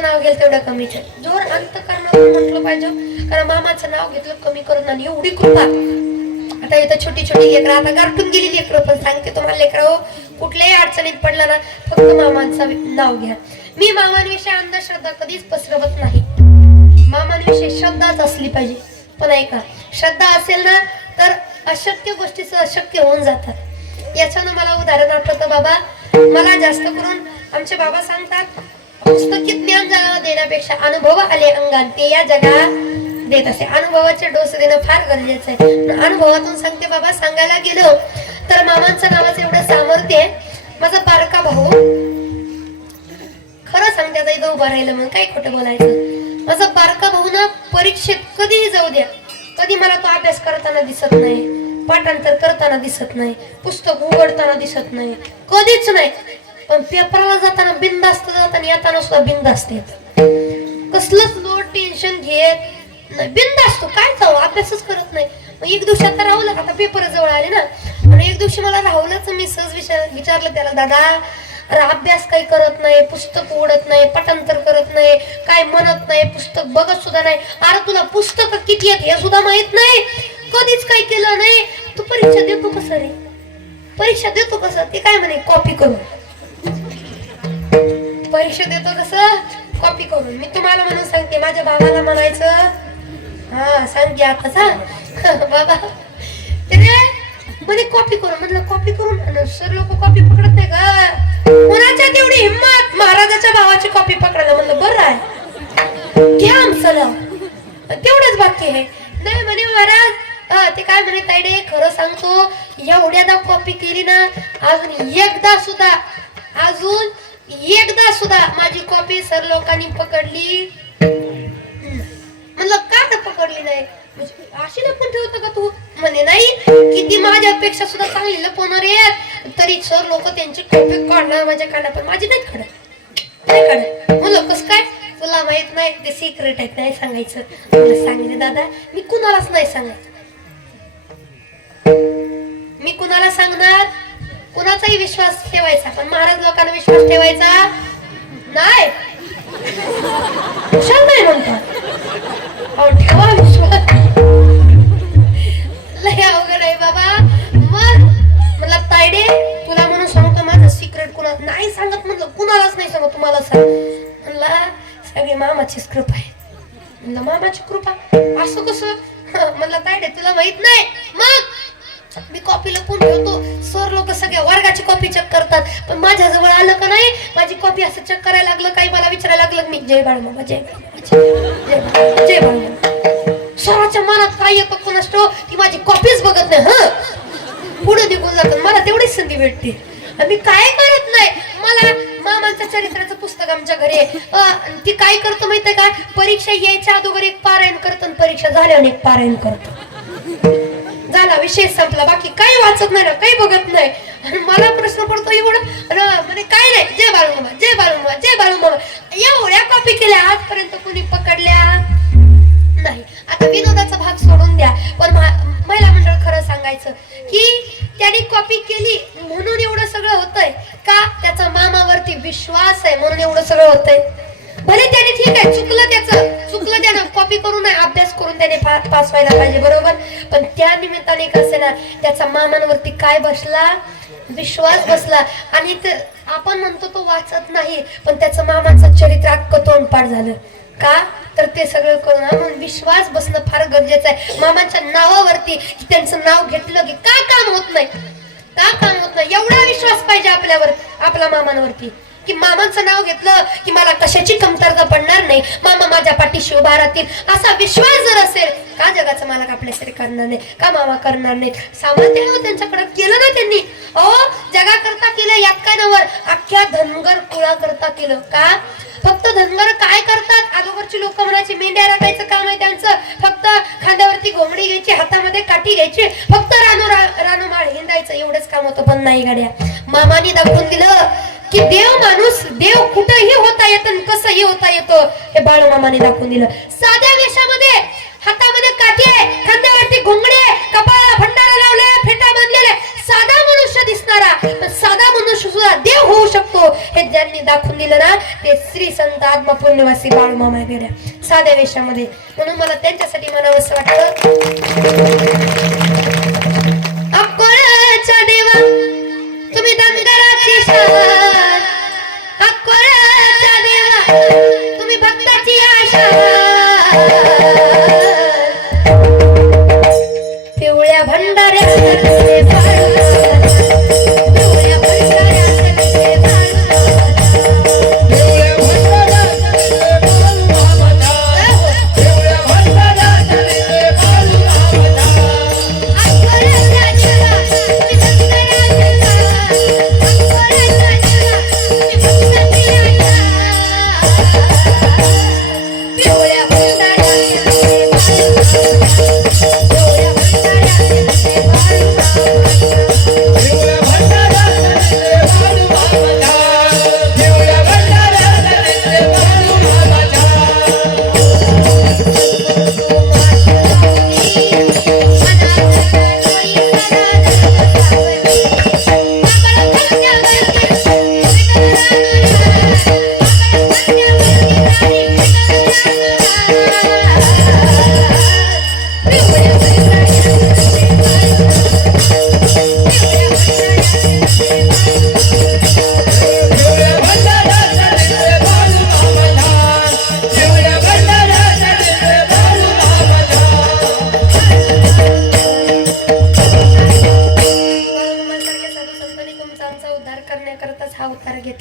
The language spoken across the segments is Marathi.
मामाचं नाव घेईल तेवढं कमीच आहे जोर अंत करणं म्हटलं पाहिजे. कारण मामाचं नाव घेतलं कमी करून आणि एवढी कृपा. आता इथं छोटी छोटी लेकरं आता गारठून गेली लेकरं पण सांगते तुम्हाला लेकरं हो, कुठल्याही अडचणीत पडला ना फक्त मामांचं नाव घ्या. मी मामांविषयी अंधश्रद्धा कधीच पसरवत नाही. मामांविषयी श्रद्धाच असली पाहिजे. पण ऐका श्रद्धा असेल ना तर अशक्य गोष्टीचं अशक्य होऊन जातात. याच्यानं मला उदाहरण आठवतं बाबा. मला जास्त करून आमचे बाबा सांगतात पुस्तकी ज्ञान जगाला देण्यापेक्षा अनुभव आले अंगात. ते या जगाला देत असे. अनुभवाचे डोस देणं फार गरजेचं आहे. अनुभवातून सांगते बाबा सांगायला गेलो तर मामांचं नावाचं एवढं सामर्थ्य आहे. माझा बारका भाऊ खरं सांगते आता इथं उभा राहिलं मग काय खोटं बोलायचं? माझा बारका भाऊ ना परीक्षेत कधीही जाऊ द्या. कधी मला तो अभ्यास करताना दिसत नाही पाठांतर करताना दिसत नाही पुस्तक उघडताना दिसत नाही. कधीच नाही. पण पेपराला जाताना बिंदास्त जाताना येताना सुद्धा बिंदास्त येत कसलंच लोड टेन्शन घेत नाही. बिंदास्त काय जाऊ अभ्यासच करत नाही. मग एक दिवशी आता राहुल आता पेपर जवळ आले ना. आणि एक दिवशी मला राहुलच मी सहज विचार विचारलं त्याला दादा अरे अभ्यास काही करत नाही पुस्तक उघडत नाही पटांतर करत नाही काय म्हणत नाही पुस्तक बघत सुद्धा नाही. अरे तुला पुस्तक किती आहेत हे सुद्धा माहीत नाही. कधीच काही केलं नाही. तू परीक्षा देतो कसं रे? परीक्षा देतो कसं? ते काय म्हणे कॉपी करून. परीक्षा देतो कसं कॉपी करून. मी तुम्हाला म्हणून सांगते माझ्या भावाला म्हणायचं. हा सांगते आता सांग. बाबा. ते रे म्हणे कॉपी करून. म्हटलं कॉपी करून? सर लोक कॉपी पकडत नाही का? कोणाच्या तेवढी हिंमत? महाराजाच्या भावाची कॉपी पकडायला. म्हणलं बरं आहे. घ्या आमचं नाव. तेवढंच बाकी आहे. नाही म्हणे महाराज ते काय म्हणे तायडे खरं सांगतो एवढ्यादा कॉपी केली ना अजून एकदा सुद्धा अजून एकदा सुद्धा माझी कॉपी सर लोकांनी पकडली. म्हणलं का तर पकडली नाही? म्हणजे, अशी लपून ठेवतो का तू? म्हणे नाही. किती माझ्यापेक्षा सुद्धा चांगली लपवणार आहेत. तरी सर लोक त्यांची कॉपी काढणार माझ्या काढणार पण माझी नाही काढत. नाही काढत. म्हणलं कस काय? तुला माहीत नाही ते सिक्रेट आहेत नाही सांगायचं. मला सांगितलं दादा. मी कुणालाच नाही सांगायचं मी कुणाला सांगणार? कुणाचाही विश्वास ठेवायचा पण महाराज लोकांना विश्वास ठेवायचा नाही. कुशल नाही म्हणतात. ठेवा विश्वास. लय अवघड आहे बाबा. मग मला तायडे तुला म्हणून सांगतो माझं सिक्रेट कुणा नाही सांगत म्हटलं कुणालाच नाही सांगत तुम्हाला सांग म्हणला सगळी मामाचीच कृपा आहे. म्हणलं मामाची कृपा? असं कसं? म्हणलं तायडे तुला माहीत नाही. मग मी कॉपी लपून ठेवतो? सर लोक सगळ्या वर्गाची कॉपी चेक करतात. पण माझ्याजवळ आलं का नाही? माझी कॉपी असं चेक करायला लागलं काही मला विचारायला लागलं मी जय बाळमामा जय बाळमामा, जय बाळमामा, जय मनात काय येतं असतो ती माझी कॉपीच बघत नाही हा? पुढे निघून जातात. मला तेवढीच संधी भेटते. मी काय करत नाही? मला मामांचं चरित्राचं पुस्तक आमच्या घरी आहे. ती काय करतो माहितीये का? परीक्षा यायच्या अगोदर एक पारायण करत आणि परीक्षा झाल्यावर एक पारायण करतो. झाला विषय संपला बाकी काही वाचत नाही ना काही बघत नाही. आणि मला प्रश्न पडतो एवढं म्हणजे म्हणे काय नाही जय बाळूमामा जय बाळूमामा जय बाळूमामा. एवढ्या कॉपी केल्या आजपर्यंत कोणी पकडल्या नाही. आता विनोदाचा भाग सोडून द्या. पण महिला मंडळ खरं सांगायचं की त्यांनी कॉपी केली म्हणून एवढं सगळं होतंय का? त्याचा मामावरती विश्वास आहे म्हणून एवढं सगळं होतंय. भले त्याने ठीक आहे चुकलं त्याचं चुकलं त्यानं कॉपी करून अभ्यास करून त्याने पास व्हायला पाहिजे बरोबर? पण त्या निमित्ताने कसं ना त्याचा मामांवरती काय बसला? विश्वास बसला. आणि ते आपण म्हणतो तो वाचत नाही पण त्याचं मामाचं चरित्र अख्खं तोंडपाठ झालं. का? तर ते सगळं करून म्हणून विश्वास बसणं फार गरजेचं आहे. मामाच्या नावावरती त्यांचं नाव घेतलं की का काम होत नाही? का काम होत नाही? एवढा विश्वास पाहिजे आपल्यावर आपल्या मामांवरती. की मामांचं नाव घेतलं की मला कशाची कमतरता पडणार नाही? मामा माझ्या पाठीशी उभा राहतील. असा विश्वास जर असेल का जगाचं मालक आपल्यासाठी करणार नाही? का मामा करणार नाही? सामर्थ्य हो त्यांच्याकडे. केलं ना त्यांनी. अहो जगाकरता केलं यात काय नवर अख्ख्या धनगर कुळा करता केलं. का? फक्त धनगर काय करतात? अगोदरची लोक म्हणायची मेंढ्या राखायचं काम आहे त्यांचं. फक्त खांद्यावरती घोंगडी घ्यायची हातामध्ये काठी घ्यायची. फक्त रानो रा- रानोमाळ हिंडायचं. एवढंच काम होतं पण नाही गाड्या मामानी दाखवून दिलं. की देव माणूस देव कुठंही होता येत कसंही होता येतो हे बाळूमामाने दाखवून दिलं. साध्या वेशामध्ये हातामध्ये काठी आहे खांद्यावरती घोंगडी आहे कपाळाला भंडारा लावलाय फेटा बांधलेला साधा मनुष्य दिसणारा पण साधा मनुष्य सुद्धा देव होऊ शकतो हे ज्यांनी दाखवून दिलं ना ते श्री संत आत्मा पुण्यवासी बाळूमामा गेल्या साध्या वेशामध्ये. म्हणून मला त्यांच्यासाठी म्हणावं असं वाटतं. अकोळाच्या देवा तुम्ही दंगराची शाळा अक्कोळाच्या देवा तुम्ही भक्ताची आशा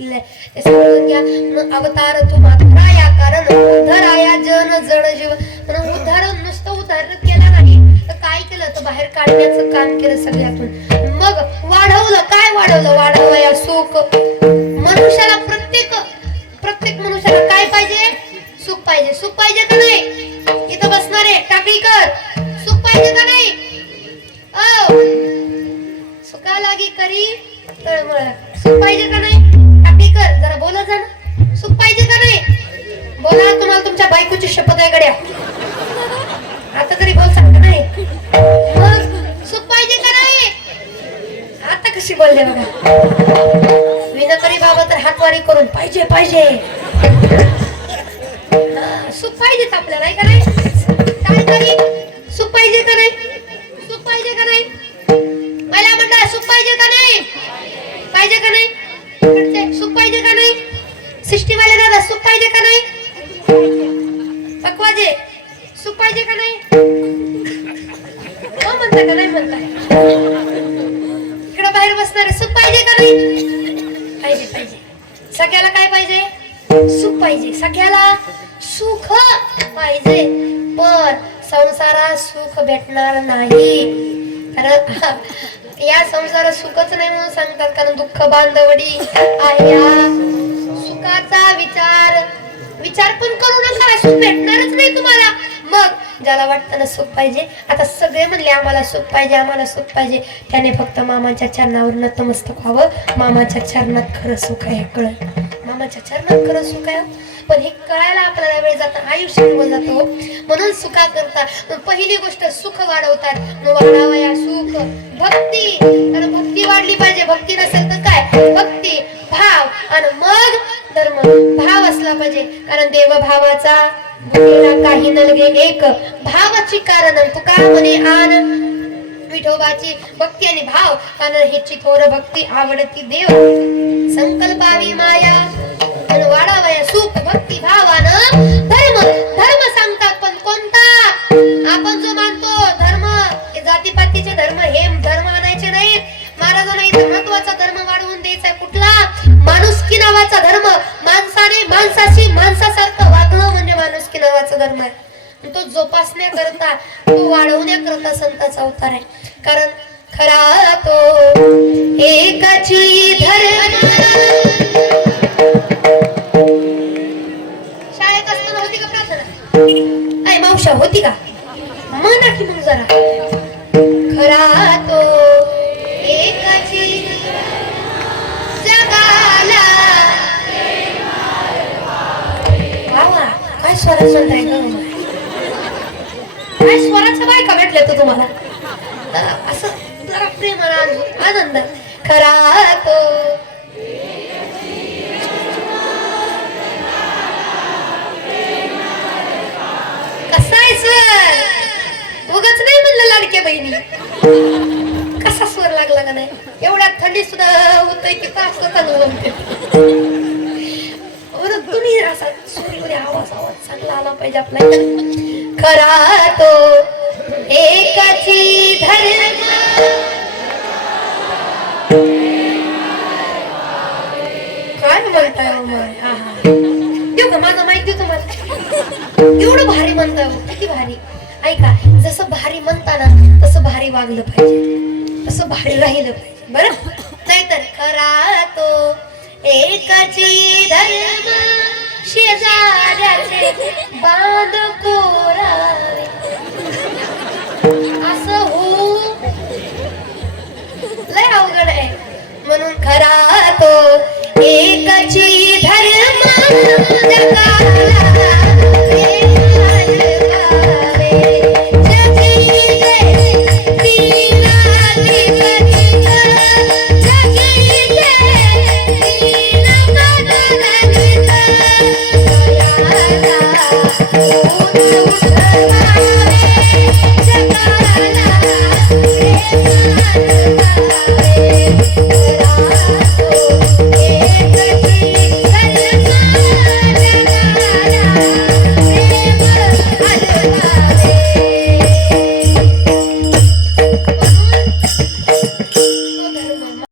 हा अवतार आहे ते समजून घ्या अवतार तू मात्रा या कारण उद्धाराया जन जड जीव. म्हणून उद्धार नुसतं उद्धार केला नाही. तर काय केलं? तर बाहेर काढण्याचं काम केलं सगळ्यातून. मग वाढवलं काय वाढवलं? वाढवया सुख. मनुष्याला प्रत्येक प्रत्येक मनुष्याला काय पाहिजे? सुख पाहिजे. सुख पाहिजे का नाही? इथं बसणारे टाकळीकर सुख पाहिजे का नाही? सुखा लागी करी तळमळ. सुख पाहिजे का नाही? कर. जरा बोला जा ना सुख पाहिजे का नाही? बोला तुम्हाला तुमच्या बायकोची शपथ आहे गड्या. आता तरी बोल सांग नाही. मग सुख पाहिजे का नाही? आता कशी बोलले बघा. विनकरी बाबा तर हातवारी करून पाहिजे पाहिजे. सुख पाहिजेच आपल्याला का काय सुख पाहिजे का नाही? पाहिजे का नाही? पकवाजे सुख पाहिजे का नाही? हो म्हणता का नाही म्हणता? इकडं बाहेर बसणारे सुख पाहिजे का नाही? पाहिजे पाहिजे. सगळ्याला काय पाहिजे? सुख पाहिजे. सगळ्याला सुख पाहिजे. पण संसारात सुख भेटणार नाही. कारण या संसारात सुखच नाही म्हणून सांगतात कारण दुःख बांधवडी आहे सुखाचा विचार. विचार पण करू नका सुख भेटणारच नाही तुम्हाला. मग ज्याला वाटतं ना सुख पाहिजे आता सगळे म्हणले आम्हाला सुख पाहिजे आम्हाला सुख पाहिजे. त्याने फक्त मामाच्या चरणावर नतमस्तक व्हावं. मामाच्या चरणात खरं सुख आहे कळ मामाच्या चरणात खरं सुख आहे हो. पण हे कळायला आपल्याला वेळ जातो आयुष्य निघून जातो हो. म्हणून सुखा करता पहिली गोष्ट सुख वाढवतात. वाढावया या सुख. भक्ती. कारण भक्ती वाढली पाहिजे. भक्ती नसेल तर काय? भक्ती भाव. आणि मग धर्म भाव असला पाहिजे. कारण देव भावाचा काही नलगे एक. भावाची कारण तुका म्हणे आन विठोबाची भक्ती आणि भाव. कारण हिची थोर भक्ती आवडती देव. संकल्पावी माया माणसाशी माणसासारखं वागणं म्हणजे माणुसकी नावाचा धर्म आहे. तो जोपासण्याकरता तो वाढवण्याकरता संताचा अवतार आहे. कारण खरा तो एकाची असं जरा प्रेमाला आनंद खरा तो. कसा आहे उगाच नाही म्हणलं लाडक्या बहिणी. कसा स्वर लागला का नाही? एवढ्या थंडी सुद्धा होतंय की तास चांगलं तुम्ही असा सूर्य आवाज आवाज चांगला आला पाहिजे आपला खरा तो. एकाची काय म्हणताय हो देऊ का? माझं माहिती तुम्हाला एवढं भारी म्हणताय हो. किती भारी. ऐका जसं भारी म्हणता ना तसं भारी वागलं पाहिजे. तसं भारी राहिलं पाहिजे. बरं? नाहीतर खरा तो एकाची धर्म शेजाऱ्याचे बांधको खरा तो एकची धर्म जगाला